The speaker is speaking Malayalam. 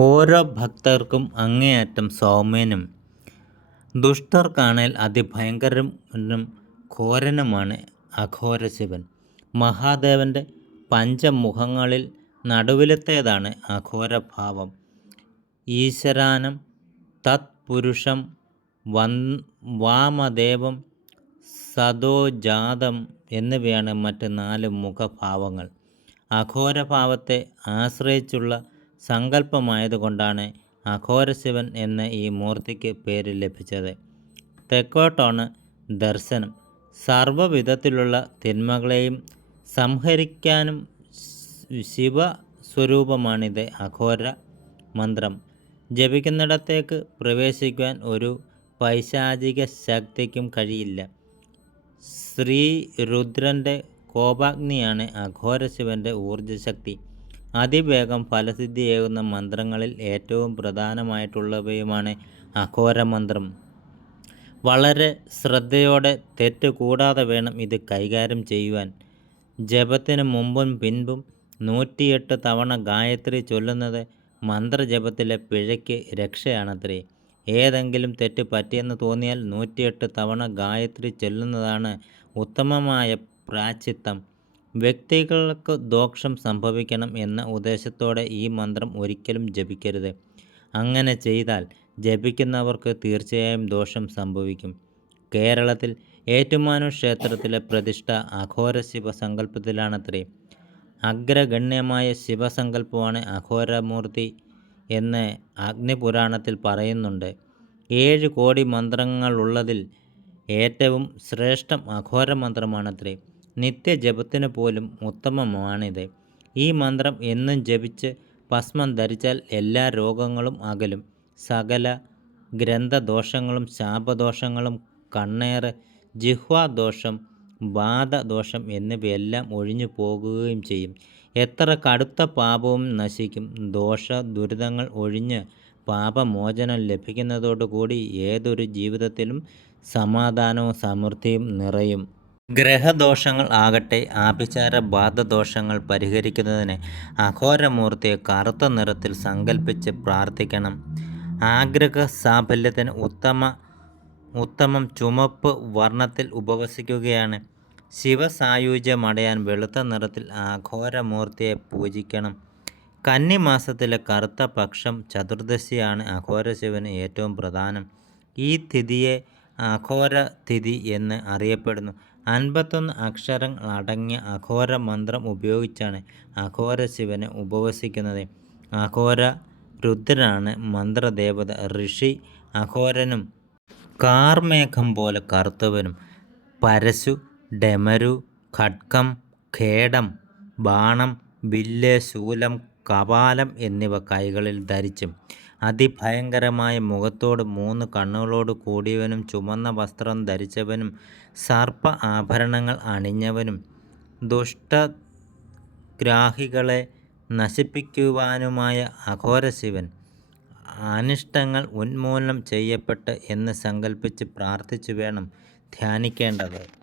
ഓരോ ഭക്തർക്കും അങ്ങേയറ്റം സൗമ്യനും ദുഷ്ടർക്കാണേൽ അതിഭയങ്കരനും ഘോരനുമാണ് അഘോരശിവൻ. മഹാദേവന്റെ പഞ്ചമുഖങ്ങളിൽ നടുവിലത്തേതാണ് അഘോരഭാവം. ഈശ്വരാനം തത് പുരുഷം വൻ വാമദേവം, സദോജാതം എന്നിവയാണ് മറ്റ് നാല് മുഖഭാവങ്ങൾ. അഘോരഭാവത്തെ ആശ്രയിച്ചുള്ള സങ്കല്പമായതുകൊണ്ടാണ് അഘോരശിവൻ എന്ന ഈ മൂർത്തിക്ക് പേര് ലഭിച്ചത്. തെക്കോട്ടാണ് ദർശനം. സർവവിധത്തിലുള്ള തിന്മകളെയും സംഹരിക്കാനും ശിവ ശിവസ്വരൂപമാണിത്. അഘോര മന്ത്രം ജപിക്കുന്നിടത്തേക്ക് പ്രവേശിക്കുവാൻ ഒരു പൈശാചിക ശക്തിക്കും കഴിയില്ല. ശ്രീരുദ്രന്റെ കോപാഗ്നിയാണ് അഘോരശിവന്റെ ഊർജശക്തി. അതിവേഗം ഫലസിദ്ധിയേകുന്ന മന്ത്രങ്ങളിൽ ഏറ്റവും പ്രധാനമായിട്ടുള്ളവയുമാണ് അഘോരമന്ത്രം. വളരെ ശ്രദ്ധയോടെ തെറ്റ് കൂടാതെ വേണം ഇത് കൈകാര്യം ചെയ്യുവാൻ. ജപത്തിന് മുമ്പും പിൻപും നൂറ്റിയെട്ട് തവണ ഗായത്രി ചൊല്ലുന്നത് മന്ത്രജപത്തിലെ പിഴയ്ക്ക് രക്ഷയാണത്രേ. ഏതെങ്കിലും തെറ്റ് പറ്റിയെന്ന് തോന്നിയാൽ നൂറ്റിയെട്ട് തവണ ഗായത്രി ചൊല്ലുന്നതാണ് ഉത്തമമായ പ്രായശ്ചിത്തം. വ്യക്തികൾക്ക് ദോഷം സംഭവിക്കണം എന്ന ഉദ്ദേശത്തോടെ ഈ മന്ത്രം ഒരിക്കലും ജപിക്കരുത്. അങ്ങനെ ചെയ്താൽ ജപിക്കുന്നവർക്ക് തീർച്ചയായും ദോഷം സംഭവിക്കും. കേരളത്തിൽ ഏറ്റുമാനൂർ ക്ഷേത്രത്തിലെ പ്രതിഷ്ഠ അഘോര ശിവസങ്കല്പത്തിലാണത്രേ അഗ്രഗണ്യമായ ശിവസങ്കല്പമാണ് അഘോരമൂർത്തി എന്ന് അഗ്നിപുരാണത്തിൽ പറയുന്നുണ്ട്. ഏഴ് കോടി മന്ത്രങ്ങളുള്ളതിൽ ഏറ്റവും ശ്രേഷ്ഠം അഘോരമന്ത്രമാണത്രേ. നിത്യജപത്തിനു പോലും ഉത്തമമാണിത്. ഈ മന്ത്രം എന്നും ജപിച്ച് ഭസ്മം ധരിച്ചാൽ എല്ലാ രോഗങ്ങളും അകലും. സകല ഗ്രന്ഥദോഷങ്ങളും ശാപദോഷങ്ങളും കണ്ണേറ്, ജിഹ്വാദോഷം, ബാധദോഷം എന്നിവയെല്ലാം ഒഴിഞ്ഞു പോകുകയും ചെയ്യും. എത്ര കടുത്ത പാപവും നശിക്കും. ദോഷ ദുരിതങ്ങൾ ഒഴിഞ്ഞ് പാപമോചനം ലഭിക്കുന്നതോടുകൂടി ഏതൊരു ജീവിതത്തിലും സമാധാനവും സമൃദ്ധിയും നിറയും. ഗ്രഹദോഷങ്ങൾ ആകട്ടെ ആഭിചാര ബാധദോഷങ്ങൾ പരിഹരിക്കുന്നതിന് അഘോരമൂർത്തിയെ കറുത്ത നിറത്തിൽ സങ്കല്പിച്ച് പ്രാർത്ഥിക്കണം. ആഗ്രഹ സാഫല്യത്തിന് ഉത്തമ ഉത്തമം ചുമപ്പ് വർണത്തിൽ ഉപവസിക്കുകയാണ്. ശിവസായുജ്യമടയാൻ വെളുത്ത നിറത്തിൽ അഘോരമൂർത്തിയെ പൂജിക്കണം. കന്നിമാസത്തിലെ കറുത്ത പക്ഷം ചതുർദശിയാണ് അഘോരശിവന് ഏറ്റവും പ്രധാനം. ഈ തിഥിയെ അഘോരതിഥി എന്ന് അറിയപ്പെടുന്നു. അൻപത്തൊന്ന് അക്ഷരങ്ങൾ അടങ്ങിയ അഘോര മന്ത്രം ഉപയോഗിച്ചാണ് അഘോര ശിവനെ ഉപവസിക്കുന്നത്. അഘോര രുദ്രനാണ് മന്ത്രദേവത. ഋഷി അഘോരനും കാർമേഘം പോലെ കറുത്തവനും പരശു, ഡമരു, ഖഡ്കം ഖേടം, ബാണം, വില്ല്, ശൂലം, കപാലം എന്നിവ കൈകളിൽ ധരിച്ചും അതിഭയങ്കരമായ മുഖത്തോട് മൂന്ന് കണ്ണുകളോട് കൂടിയവനും ചുമന്ന വസ്ത്രം ധരിച്ചവനും സർപ്പ ആഭരണങ്ങൾ അണിഞ്ഞവനും ദുഷ്ടഗ്രാഹികളെ നശിപ്പിക്കുവാനുമായ അഘോരശിവൻ അനിഷ്ടങ്ങൾ ഉന്മൂലനം ചെയ്യപ്പെട്ട് എന്ന് സങ്കല്പിച്ച് പ്രാർത്ഥിച്ചു വേണം ധ്യാനിക്കേണ്ടത്.